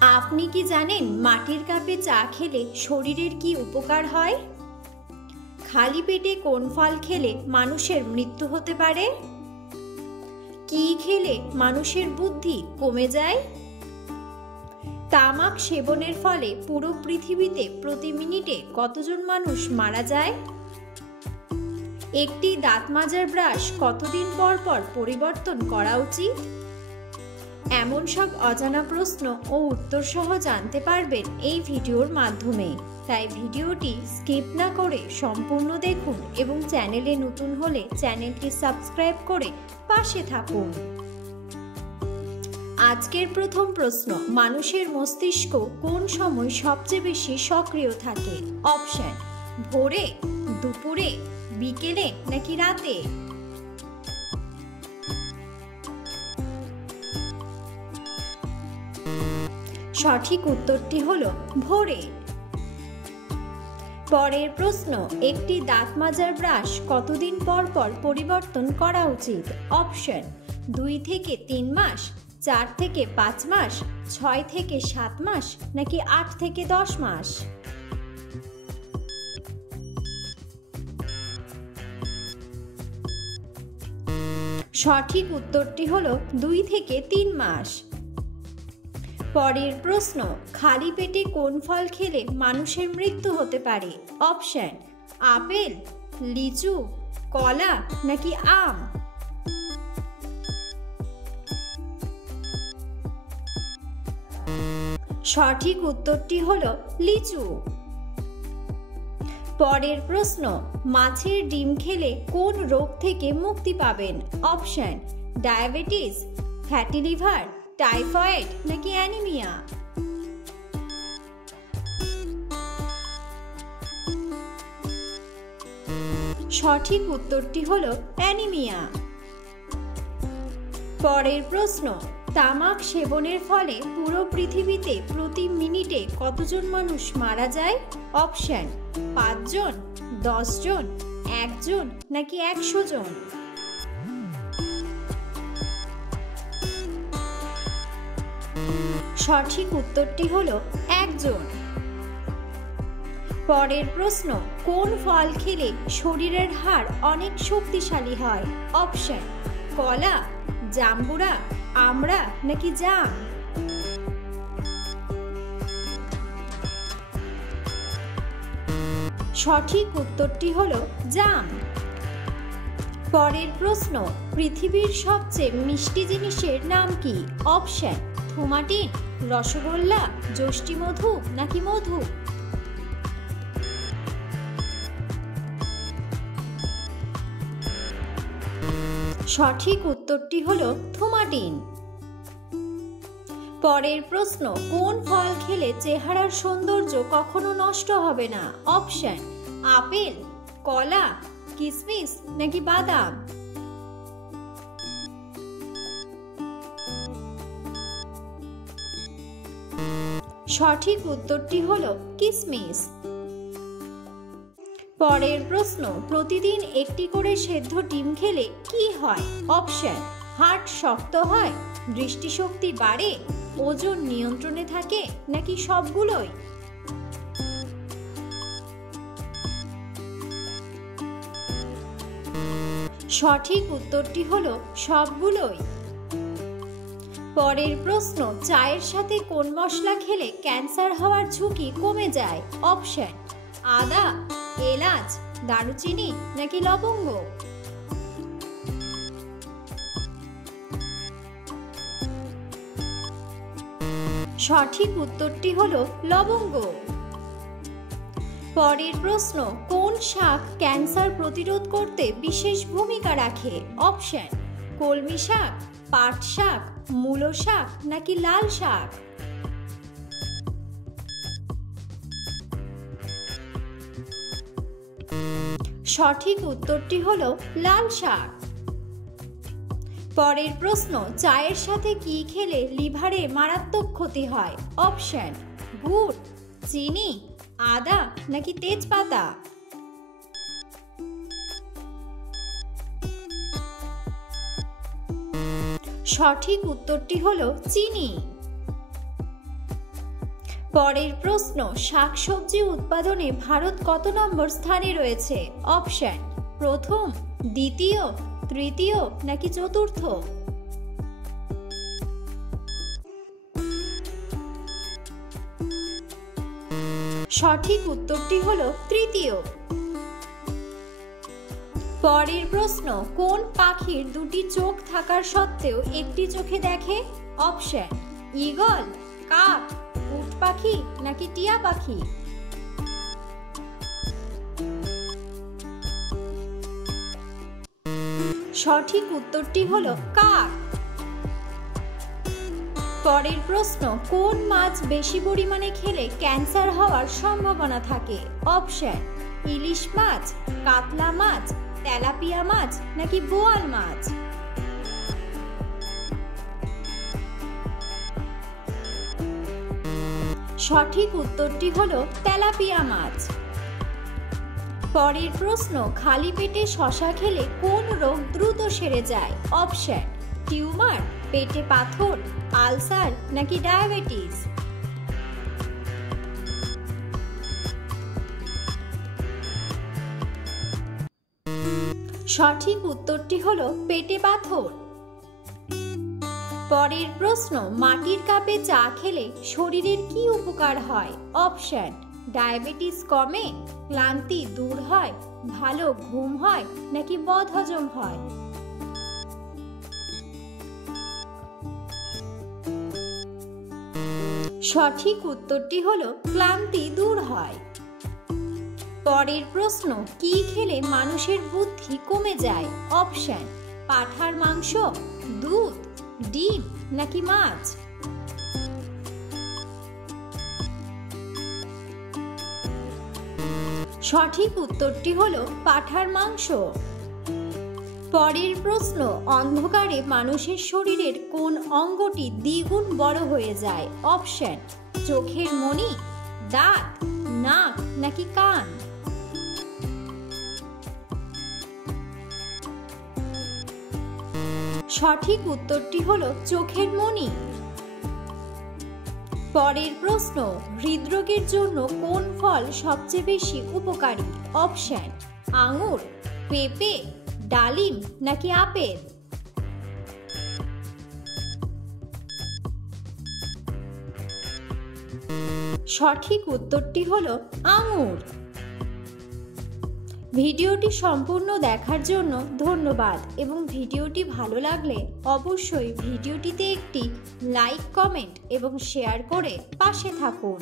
আপনি কি জানেন মাটির কাপে চা খেলে শরীরের কি উপকার হয়? খালি পেটে কোন ফল খেলে মানুষের মৃত্যু হতে পারে? কি খেলে মানুষের বুদ্ধি কমে যায়? তামাক সেবনের ফলে পুরো পৃথিবীতে প্রতি মিনিটে কতজন মানুষ মারা যায়? একটি দাঁত মাজার ব্রাশ কতদিন পর পর পরিবর্তন করা উচিত? এমন সব অজানা প্রশ্ন ও উত্তর সহ জানতে পারবেন এই ভিডিওর মাধ্যমে। তাই ভিডিওটি স্কিপ না করে সম্পূর্ণ দেখুন এবং চ্যানেলে নতুন হলে চ্যানেলটি সাবস্ক্রাইব করে পাশে থাকুন। আজকের প্রথম প্রশ্ন, মানুষের মস্তিষ্ক কোন সময় সবচেয়ে বেশি সক্রিয় থাকে? অপশন: ভোরে, দুপুরে, বিকেলে নাকি রাতে? সঠিক উত্তরটি হলো ভোরে। পরের প্রশ্ন, একটি দাঁত মাজার ব্রাশ কতদিন পর পর পরিবর্তন করা উচিত? অপশন: 2 থেকে 3 মাস, 4 থেকে 5 মাস, 6 থেকে 7 মাস নাকি 8 থেকে 10 মাস? সঠিক উত্তরটি হলো 2 থেকে 3 মাস। পরের প্রশ্ন, খালি পেটে কোন ফল খেলে মানুষের মৃত্যু হতে পারে? অপশন: আপেল, লিচু, কলা নাকি আম? সঠিক উত্তরটি হলো লিচু। পরের প্রশ্ন, মাছের ডিম খেলে কোন রোগ থেকে মুক্তি পাবেন? Option: diabetes, fatty liver, typhoid নাকি অ্যানিমিয়া? সঠিক উত্তরটি হলো অ্যানিমিয়া। পরের প্রশ্ন, তামাক সেবনের ফলে পুরো পৃথিবীতে প্রতি মিনিটে কতজন মানুষ মারা যায়? অপশন: 5 জন, 10 জন, 1 জন নাকি 100 জন? সঠিক উত্তরটি হলো 1 জন। পরের প্রশ্ন, কোন ফল খেলে শরীরের হাড় অনেক শক্তিশালী হয়? অপশন: কলা, জাম্বুরা, আমড়া নাকি জাম? সঠিক উত্তরটি হলো জাম। পরের প্রশ্ন, পৃথিবীর সবচেয়ে মিষ্টি জিনিসের নাম কি? অপশন: থুমাটিন, রসগোল্লা, যষ্টি মধু নাকি মধু? সঠিক উত্তরটি হলো থুমাটিন। পরের প্রশ্ন, কোন ফল খেলে চেহারার সৌন্দর্য কখনো নষ্ট হবে না? অপশন: আপেল, কলা, কিশমিশ নাকি বাদাম? সঠিক উত্তরটি হলো কিশমিশ। পরের প্রশ্ন, প্রতিদিন একটি করে সেদ্ধ ডিম খেলে কি হয়? অপশন: হার্ট শক্ত হয়, দৃষ্টিশক্তি বাড়ে, ওজন নিয়ন্ত্রণে থাকে নাকি সবগুলোই? সঠিক উত্তরটি হলো সবগুলোই। পরের প্রশ্ন, চায়ের সাথে কোন মশলা খেলে ক্যান্সার হওয়ার ঝুঁকি কমে যায়? অপশন: আদা, এলাচ, দারুচিনি নাকি লবঙ্গ? সঠিক উত্তরটি হলো লবঙ্গ। পরের প্রশ্ন, কোন শাক ক্যান্সার প্রতিরোধ করতে বিশেষ ভূমিকা রাখে? অপশন: কলমি শাক, পাট শাক, মূলো শাক নাকি লাল শাক? সঠিক উত্তরটি হলো লাল শাক। পরের প্রশ্ন, চায়ের সাথে কি খেলে লিভারে মারাত্মক ক্ষতি হয়? অপশন: গুড়, চিনি, আদা নাকি তেজপাতা? সঠিক উত্তরটি হলো চিনি। পরের প্রশ্ন, শাকসবজি উৎপাদনে ভারত কত নম্বর স্থানে রয়েছে? অপশন, প্রথম, দ্বিতীয়, তৃতীয় নাকি চতুর্থ? সঠিক উত্তরটি হলো তৃতীয়। পরের প্রশ্ন, কোন পাখির দুটি চোখ থাকার সত্ত্বেও একটি চোখে দেখে? অপশন, ঈগল, কাক, উট পাখি নাকি টিয়া পাখি? সঠিক উত্তরটি হলো কাক। পরের প্রশ্ন, কোন মাছ বেশি পরিমাণে খেলে ক্যান্সার হওয়ার সম্ভাবনা থাকে? অপশন, ইলিশ মাছ, কাতলা মাছ, তেলাপিয়া মাছ নাকি বোয়াল মাছ? সঠিক উত্তরটি হলো তেলাপিয়া মাছ। পরের প্রশ্ন, খালি পেটে শসা খেলে কোন রোগ দ্রুত সেরে যায়? অপশন, টিউমার, পেটে পাথর, আলসার নাকি ডায়াবেটিস? সঠিক উত্তরটি হলো পেটে পাথর। পরের প্রশ্ন, মাটির কাপে চা খেলে শরীরের কি উপকার হয়? অপশন, ডায়াবেটিস কমে, ক্লান্তি দূর হয়, ভালো ঘুম হয় নাকি বদহজম হয়? সঠিক উত্তরটি হলো ক্লান্তি দূর হয়। পরের প্রশ্ন, কি খেলে মানুষের বুদ্ধি কমে যায়? অপশন, পাঁঠার মাংস, দুধ, ডিম নাকি মাছ? সঠিক উত্তরটি হলো পাঁঠার মাংস। পরের প্রশ্ন, অন্ধকারে মানুষের শরীরের কোন অঙ্গটি দ্বিগুণ বড় হয়ে যায়? অপশন, চোখের মণি, দাঁত, নাক নাকি কান? সঠিক উত্তরটি হলো চোখের মণি। পরের প্রশ্ন, হৃদরোগের জন্য কোন ফল সবচেয়ে বেশি উপকারী? অপশন, আঙুর, পেঁপে, ডালিম নাকি আপেল? সঠিক উত্তরটি হলো আঙুর। ভিডিওটি সম্পূর্ণ দেখার জন্য ধন্যবাদ এবং ভিডিওটি ভালো লাগলে অবশ্যই ভিডিওটিতে একটি লাইক, কমেন্ট এবং শেয়ার করে পাশে থাকুন।